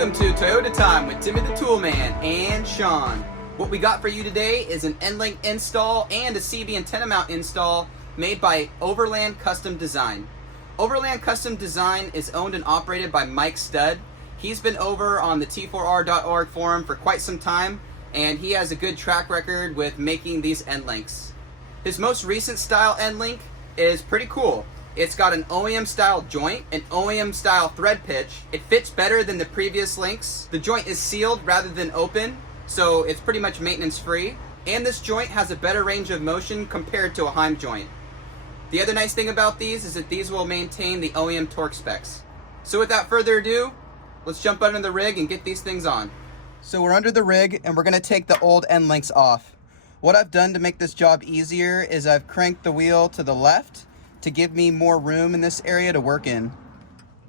Welcome to Toyota Time with Timmy the Toolman and Sean. What we got for you today is an End-Link install and a CB antenna mount install made by Overland Custom Design. Overland Custom Design is owned and operated by Mike Studd. He's been over on the T4R.org forum for quite some time, and he has a good track record with making these End-Links. His most recent style End-Link is pretty cool. It's got an OEM style joint, an OEM style thread pitch. It fits better than the previous links. The joint is sealed rather than open, so it's pretty much maintenance free. And this joint has a better range of motion compared to a heim joint. The other nice thing about these is that these will maintain the OEM torque specs. So without further ado, let's jump under the rig and get these things on. So we're under the rig and we're gonna take the old End-Links off. What I've done to make this job easier is I've cranked the wheel to the left to give me more room in this area to work in.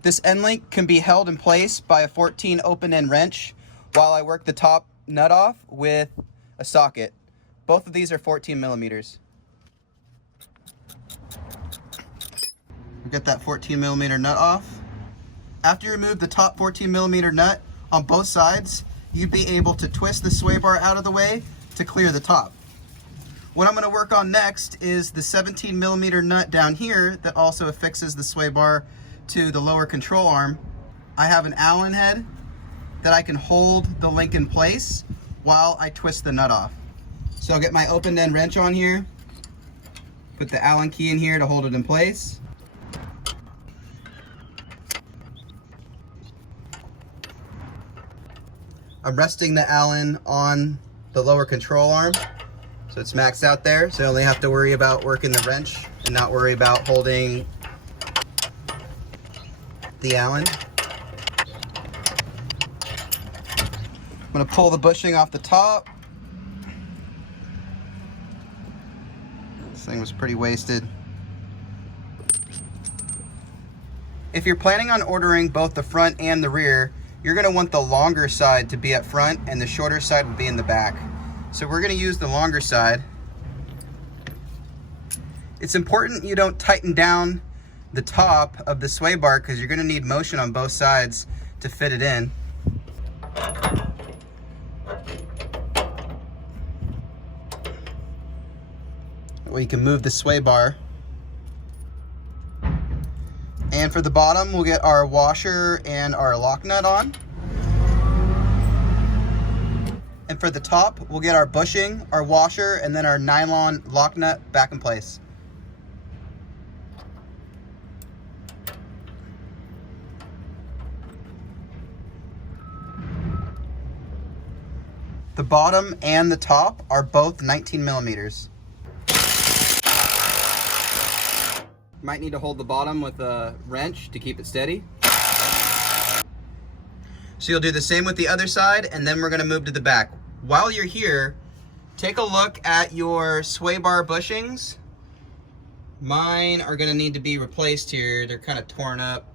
This End-Link can be held in place by a 14 open end wrench while I work the top nut off with a socket. Both of these are 14 millimeters. Get that 14 millimeter nut off. After you remove the top 14 millimeter nut on both sides, you'd be able to twist the sway bar out of the way to clear the top. What I'm going to work on next is the 17 millimeter nut down here that also affixes the sway bar to the lower control arm. I have an Allen head that I can hold the link in place while I twist the nut off. So I'll get my open end wrench on here, put the Allen key in here to hold it in place. I'm resting the Allen on the lower control arm. So it's maxed out there, so I only have to worry about working the wrench and not worry about holding the Allen. I'm gonna pull the bushing off the top. This thing was pretty wasted. If you're planning on ordering both the front and the rear, you're gonna want the longer side to be up front and the shorter side would be in the back. So we're going to use the longer side. It's important you don't tighten down the top of the sway bar because you're going to need motion on both sides to fit it in. That way you can move the sway bar. And for the bottom, we'll get our washer and our lock nut on. And for the top, we'll get our bushing, our washer, and then our nylon lock nut back in place. The bottom and the top are both 19 millimeters. Might need to hold the bottom with a wrench to keep it steady. So you'll do the same with the other side, and then we're gonna move to the back. While you're here, take a look at your sway bar bushings. Mine are gonna need to be replaced here. They're kind of torn up.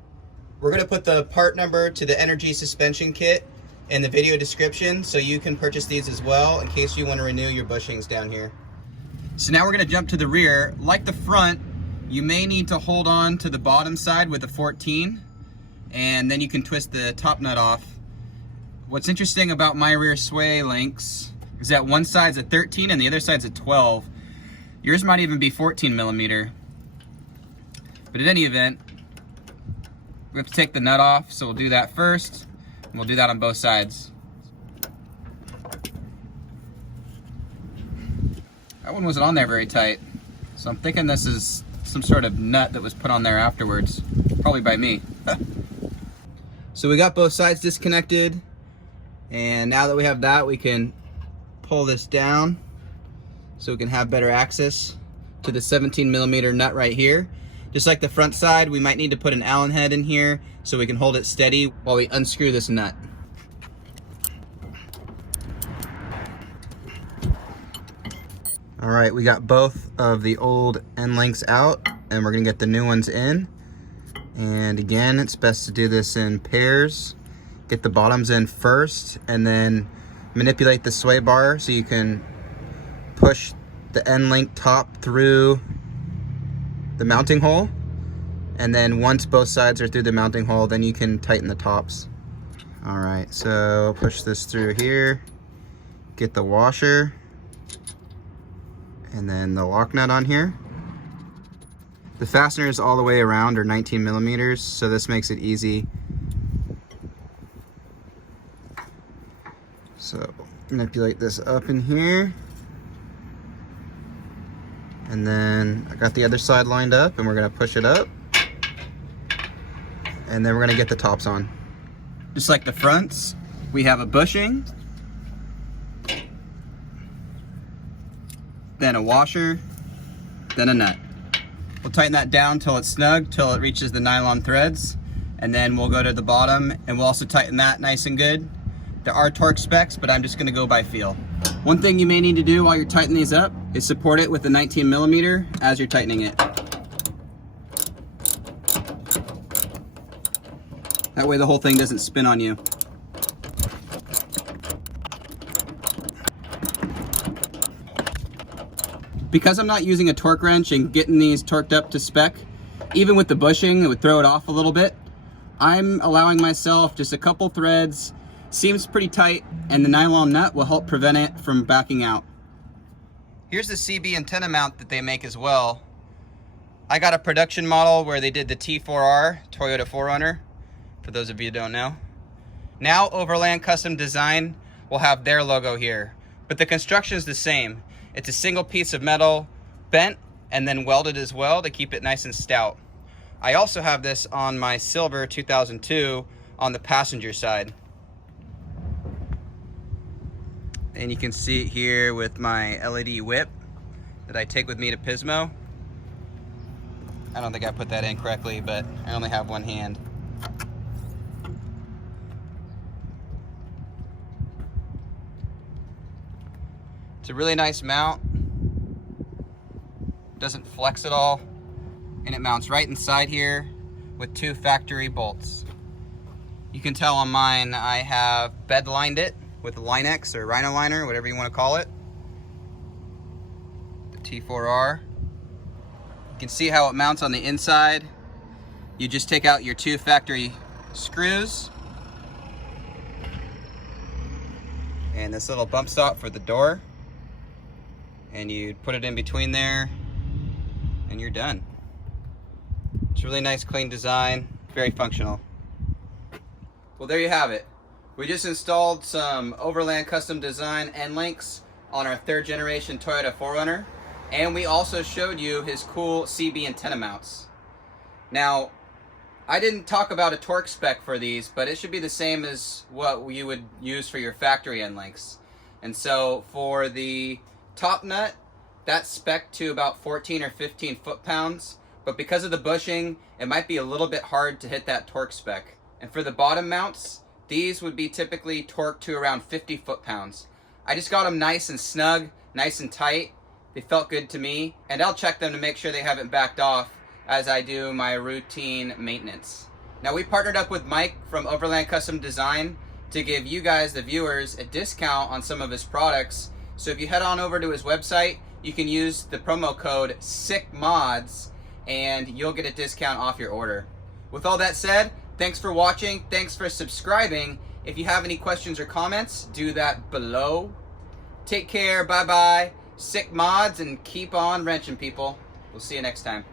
We're gonna put the part number to the energy suspension kit in the video description so you can purchase these as well in case you wanna renew your bushings down here. So now we're gonna jump to the rear. Like the front, you may need to hold on to the bottom side with a 14, and then you can twist the top nut off. What's interesting about my rear sway links is that one side's a 13 and the other side's a 12. Yours might even be 14 millimeter. But in any event, we have to take the nut off, so we'll do that first, and we'll do that on both sides. That one wasn't on there very tight, so I'm thinking this is some sort of nut that was put on there afterwards, probably by me. So we got both sides disconnected. And now that we have that, we can pull this down so we can have better access to the 17 millimeter nut right here. Just like the front side, we might need to put an Allen head in here so we can hold it steady while we unscrew this nut. All right, we got both of the old End-Links out, and we're gonna get the new ones in. And again, it's best to do this in pairs. Get the bottoms in first and then manipulate the sway bar so you can push the End-Link top through the mounting hole. And then once both sides are through the mounting hole, then you can tighten the tops. All right, so push this through here, get the washer, and then the lock nut on here. The fasteners all the way around are 19 millimeters, so this makes it easy. So manipulate this up in here. And then I got the other side lined up, and we're gonna push it up. And then we're gonna get the tops on. Just like the fronts, we have a bushing, then a washer, then a nut. We'll tighten that down till it's snug, till it reaches the nylon threads, and then we'll go to the bottom and we'll also tighten that nice and good. There are torque specs, but I'm just gonna go by feel. One thing you may need to do while you're tightening these up is support it with the 19 millimeter as you're tightening it. That way the whole thing doesn't spin on you. Because I'm not using a torque wrench and getting these torqued up to spec, even with the bushing, it would throw it off a little bit. I'm allowing myself just a couple threads, seems pretty tight, and the nylon nut will help prevent it from backing out. Here's the CB antenna mount that they make as well. I got a production model where they did the T4R, Toyota 4Runner, for those of you who don't know. Now Overland Custom Design will have their logo here, but the construction is the same. It's a single piece of metal, bent and then welded as well to keep it nice and stout. I also have this on my silver 2002 on the passenger side. And you can see it here with my LED whip that I take with me to Pismo. I don't think I put that in correctly, but I only have one hand. It's a really nice mount. Doesn't flex at all. And it mounts right inside here with 2 factory bolts. You can tell on mine I have bed lined it with Line-X or Rhino liner, whatever you want to call it. The T4R. You can see how it mounts on the inside. You just take out your 2 factory screws and this little bump stop for the door, and you put it in between there and you're done. It's a really nice clean design, very functional. Well, there you have it. We just installed some Overland Custom Design end links on our 3rd generation Toyota 4Runner, and we also showed you his cool CB antenna mounts. Now, I didn't talk about a torque spec for these, but it should be the same as what you would use for your factory end links. And so for the top nut, that's spec'd to about 14 or 15 foot-pounds, but because of the bushing, it might be a little bit hard to hit that torque spec. And for the bottom mounts, these would be typically torqued to around 50 foot-pounds. I just got them nice and snug, nice and tight. They felt good to me, and I'll check them to make sure they haven't backed off as I do my routine maintenance. Now, we partnered up with Mike from Overland Custom Design to give you guys, the viewers, a discount on some of his products. So if you head on over to his website, you can use the promo code SICKMODS and you'll get a discount off your order. With all that said, thanks for watching, thanks for subscribing. If you have any questions or comments, do that below. Take care, bye-bye, sick mods, and keep on wrenching, people. We'll see you next time.